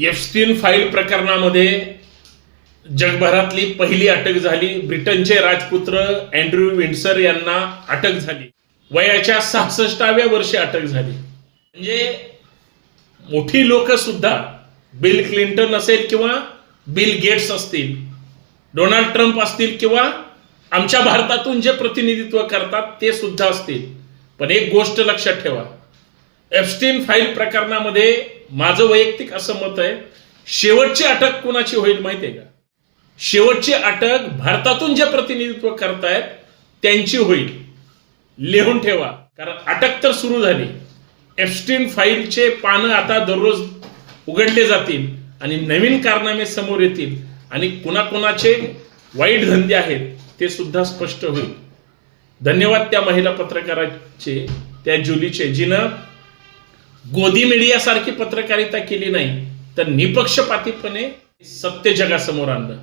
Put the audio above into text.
Epstein file प्रकरणामध्ये जगभरातली पहिली अटक झाली. ब्रिटनचे राजपुत्र अँड्र्यू विंडसर यांना अटक झाली. वयाच्या 66व्या वर्षी अटक झाली. म्हणजे मोठी लोक सुद्धा, बिल क्लिंटन असेल किंवा बिल गेट्स असतील, डोनाल्ड ट्रम्प असतील किंवा आमच्या भारतातून जे प्रतिनिधित्व करतात ते सुद्धा असतील, पण एक गोष्ट लक्षात ठेवा, एप्स्टीन फाईल प्रकरणामध्ये माझं वैयक्तिक असं मत आहे, शेवटची अटक कोणाची होईल माहितीये का? शेवटची अटक भारतातून जे प्रतिनिधित्व करतायत त्यांची होईल. लिहून ठेवा, कारण अटक तर सुरू झाली. एप्स्टीन फाईलचे पानं आता दररोज उघडले जातील आणि नवीन कारनामे समोर येतील आणि कुणाकुणाचे वाईट धंदे आहेत ते सुद्धा स्पष्ट होईल. धन्यवाद त्या महिला पत्रकाराचे, त्या जुलीचे, जिनं गोदी मीडियासारखी पत्रकारिता केली नाही तर निपक्षपातीपणे सत्य जगासमोर आणलं.